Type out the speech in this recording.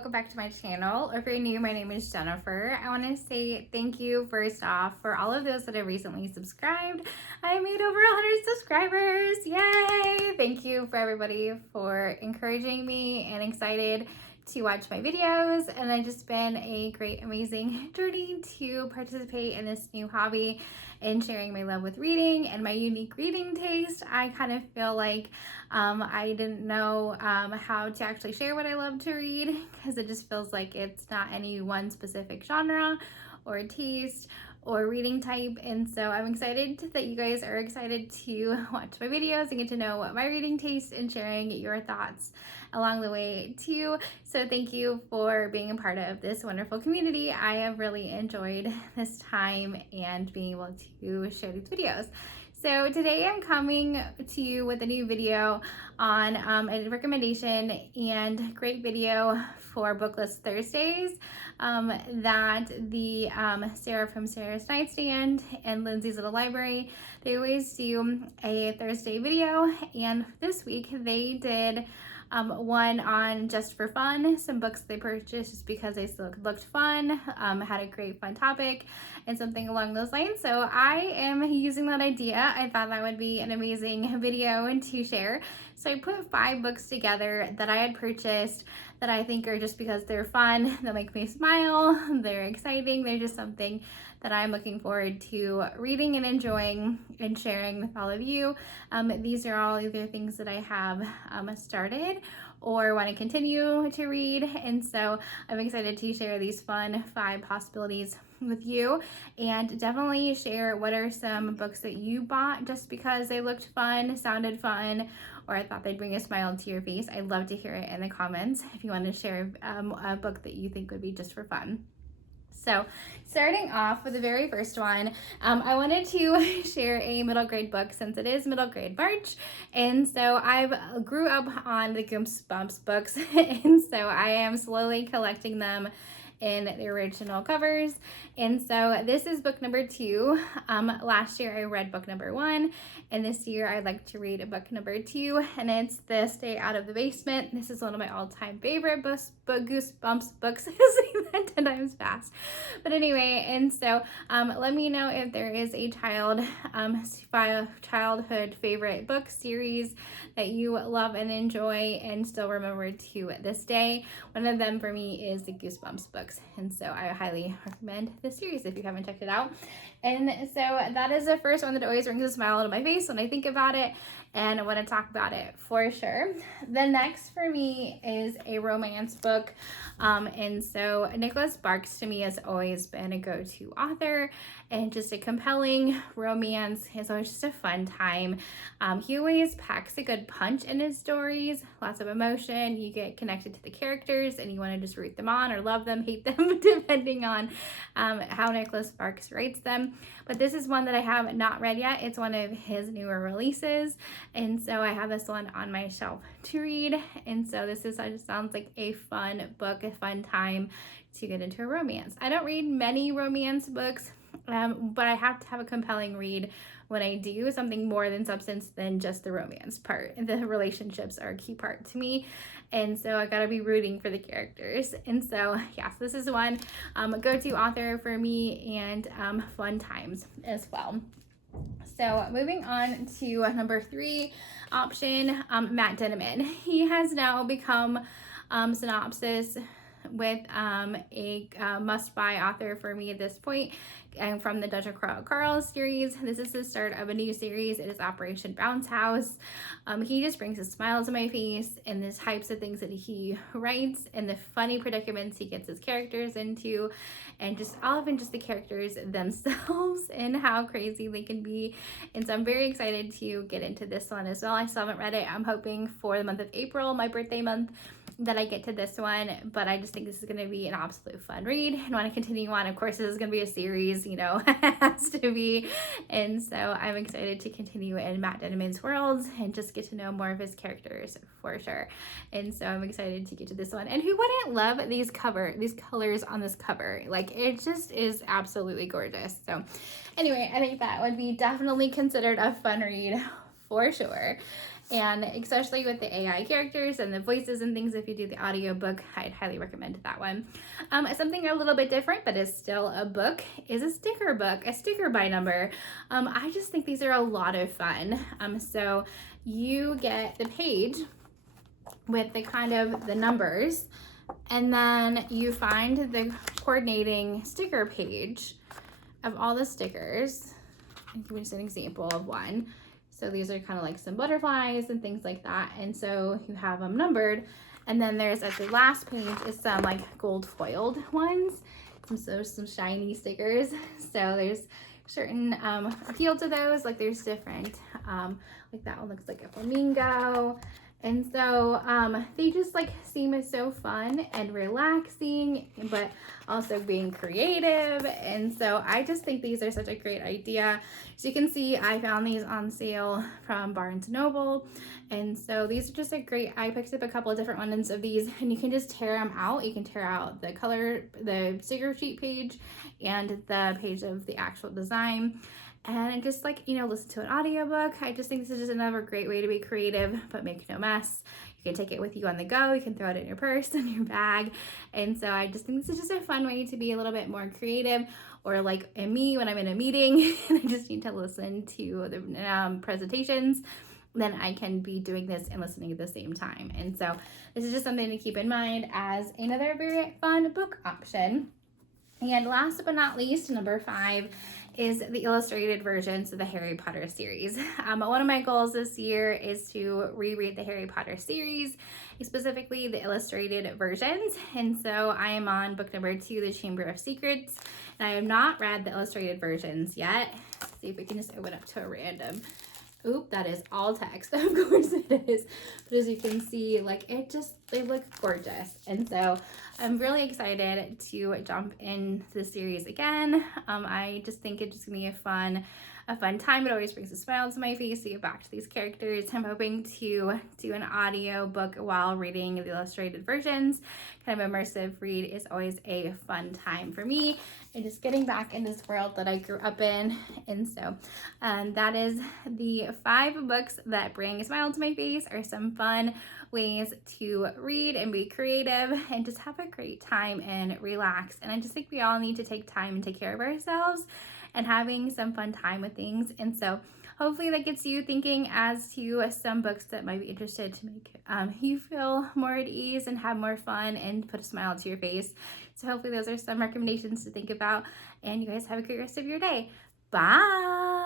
welcome back to my channel. If you're new, my name is Jennifer. I want to say thank you first off for all of those that have recently subscribed. I made over 100 subscribers. Yay! Thank you for everybody for encouraging me and excited to watch my videos, and it's just been a great, amazing journey to participate in this new hobby and sharing my love with reading and my unique reading taste. I kind of feel like I didn't know how to actually share what I love to read, because it just feels like it's not any one specific genre or taste or reading type. And so I'm excited that you guys are excited to watch my videos and get to know what my reading taste and sharing your thoughts along the way too. So thank you for being a part of this wonderful community. I have really enjoyed this time and being able to share these videos. So today I'm coming to you with a new video on a recommendation and great video for Booklist Thursdays that the Sarah from Sarah's Nightstand and Lindsay's Little Library, they always do a Thursday video, and this week they did one on Just for Fun, some books they purchased just because they still looked fun, had a great fun topic and something along those lines. So I am using that idea. I thought that would be an amazing video to share. So I put 5 books together that I had purchased that I think are just because they're fun, they'll make me smile, they're exciting, they're just something that I'm looking forward to reading and enjoying and sharing with all of you. These are all either things that I have started or want to continue to read, and so I'm excited to share these fun 5 possibilities with you, and definitely share what are some books that you bought just because they looked fun, sounded fun, or I thought they'd bring a smile to your face. I'd love to hear it in the comments if you want to share a book that you think would be just for fun. So starting off with the very first one, I wanted to share a middle grade book since it is middle grade March. And so I grew up on the Goosebumps books, and so I am slowly collecting them in the original covers. And so this is book number 2. Last year I read book number 1, and this year I'd like to read book number 2, and it's The Stay Out of the Basement. This is one of my all-time favorite Goosebumps books. I say that 10 times fast. But anyway, and so let me know if there is a childhood favorite book series that you love and enjoy and still remember to this day. One of them for me is the Goosebumps books, and so I highly recommend this series if you haven't checked it out. And so that is the first one that always brings a smile to my face when I think about it, and I want to talk about it for sure. The next for me is a romance book, and so Nicholas Sparks to me has always been a go-to author, and just a compelling romance is always just a fun time. He always packs a good punch in his stories, lots of emotion. You get connected to the characters and you want to just root them on or love them, hate them, depending on how Nicholas Sparks writes them. But this is one that I have not read yet. It's one of his newer releases, and so I have this one on my shelf to read. And so this just sounds like a fun book, a fun time to get into a romance. I don't read many romance books, but I have to have a compelling read when I do, something more than substance than just the romance part. And the relationships are a key part to me, and so I gotta be rooting for the characters. And so yes, this is one go-to author for me, and fun times as well. So moving on to number 3 option, Matt Denneman. He has now become synopsis with a must-buy author for me at this point, and from the Dutch Carl series. This is the start of a new series. It is Operation Bounce House. He just brings a smile to my face, and the types of things that he writes and the funny predicaments he gets his characters into, and just often just the characters themselves and how crazy they can be. And so I'm very excited to get into this one as well. I still haven't read it. I'm hoping for the month of April, my birthday month, that I get to this one, but I just think this is going to be an absolute fun read and want to continue on. Of course, this is going to be a series, you know, it has to be, and so I'm excited to continue in Matt Denneman's world and just get to know more of his characters for sure. And so I'm excited to get to this one. And who wouldn't love these colors on this cover? Like, it just is absolutely gorgeous. So anyway, I think that would be definitely considered a fun read for sure. And especially with the AI characters and the voices and things, if you do the audiobook, I'd highly recommend that one. Something a little bit different, but is still a book, is a sticker book, a sticker by number. I just think these are a lot of fun. So you get the page with the kind of the numbers, and then you find the coordinating sticker page of all the stickers. I'll give you just an example of one. So these are kind of like some butterflies and things like that. And so you have them numbered. And then there's at the last page is some like gold foiled ones. Some shiny stickers. So there's certain appeal to those. Like there's different, like that one looks like a flamingo. And so they just like seem so fun and relaxing, but also being creative. And so I just think these are such a great idea. As you can see, I found these on sale from Barnes & Noble. And so these are just a great, I picked up a couple of different ones of these, and you can just tear them out. You can tear out the color, the sticker sheet page and the page of the actual design. And just like, you know, listen to an audiobook. I just think this is just another great way to be creative, but make no mess. You can take it with you on the go. You can throw it in your purse, in your bag. And so I just think this is just a fun way to be a little bit more creative. Or like me, when I'm in a meeting and I just need to listen to the presentations, then I can be doing this and listening at the same time. And so this is just something to keep in mind as another very fun book option. And last but not least, number 5 is the illustrated versions of the Harry Potter series. One of my goals this year is to reread the Harry Potter series, specifically the illustrated versions. And so I am on book number 2, The Chamber of Secrets, and I have not read the illustrated versions yet. Let's see if we can just open up to a random. Oop, that is all text. Of course it is. But as you can see, like they look gorgeous. And so I'm really excited to jump in the series again. I just think it's just gonna be a fun time. It always brings a smile to my face to get back to these characters. I'm hoping to do an audio book while reading the illustrated versions. Kind of immersive read is always a fun time for me, and just getting back in this world that I grew up in. And so that is the 5 books that bring a smile to my face, or some fun ways to read and be creative and just have a great time and relax. And I just think we all need to take time and take care of ourselves and having some fun time with things. And so hopefully that gets you thinking as to some books that might be interested to make you feel more at ease and have more fun and put a smile to your face. So hopefully those are some recommendations to think about, and you guys have a great rest of your day. Bye.